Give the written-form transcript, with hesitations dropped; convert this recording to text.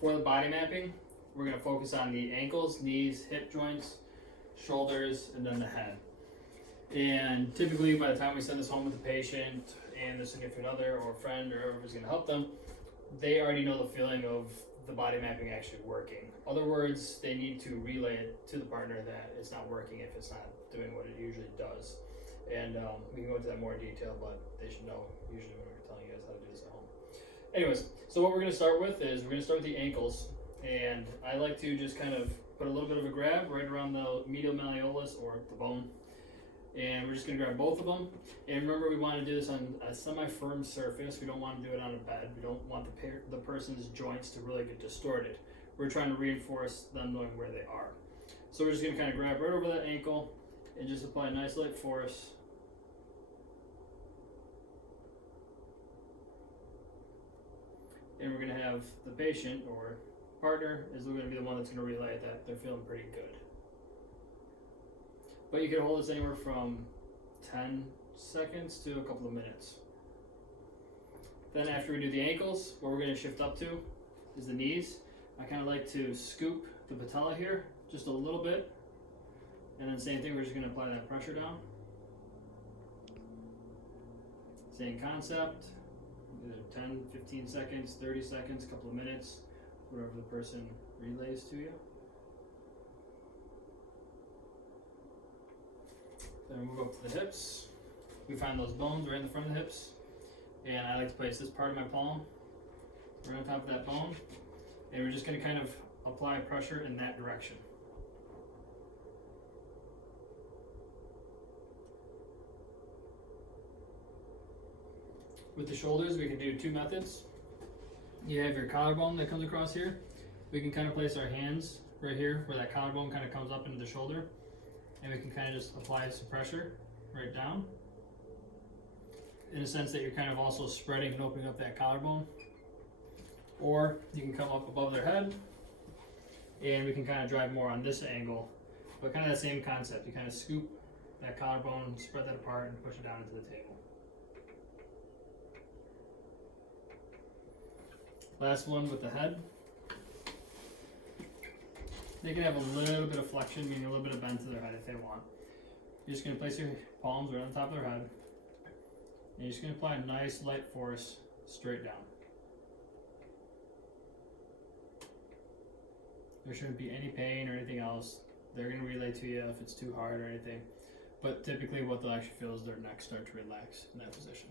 For the body mapping, we're going to focus on the ankles, knees, hip joints, shoulders, and then the head. And typically by the time we send this home with the patient and the significant other or friend or whoever's going to help them, they already know the feeling of the body mapping actually working. Other words, they need to relay it to the partner that it's not working if it's not doing what it usually does. And we can go into that more in detail, but they should know usually when we're telling you guys how to do this at home. Anyways, so what we're going to start with is we're going to start with the ankles. And I like to just kind of put a little bit of a grab right around the medial malleolus or the bone. And we're just going to grab both of them. And remember, we want to do this on a semi-firm surface. We don't want to do it on a bed. We don't want the person's joints to really get distorted. We're trying to reinforce them knowing where they are. So we're just going to kind of grab right over that ankle and just apply a nice light force. And we're going to have the patient or partner is going to be the one that's going to relay that they're feeling pretty good. But you can hold this anywhere from 10 seconds to a couple of minutes. Then after we do the ankles, what we're going to shift up to is the knees. I kind of like to scoop the patella here just a little bit. And then same thing, we're just going to apply that pressure down. Same concept, either 10, 15 seconds, 30 seconds, a couple of minutes, whatever the person relays to you. Then we move up to the hips. We find those bones right in the front of the hips. And I like to place this part of my palm right on top of that bone. And we're just going to kind of apply pressure in that direction. With the shoulders, we can do two methods. You have your collarbone that comes across here. We can kind of place our hands right here where that collarbone kind of comes up into the shoulder. And we can kind of just apply some pressure right down. In a sense that you're kind of also spreading and opening up that collarbone. Or you can come up above their head and we can kind of drive more on this angle. But kind of that same concept. You kind of scoop that collarbone, spread that apart, and push it down into the table. Last one with the head. They can have a little bit of flexion, meaning a little bit of bend to their head if they want. You're just going to place your palms right on top of their head. And you're just going to apply a nice light force straight down. There shouldn't be any pain or anything else. They're going to relay to you if it's too hard or anything. But typically what they'll actually feel is their neck start to relax in that position.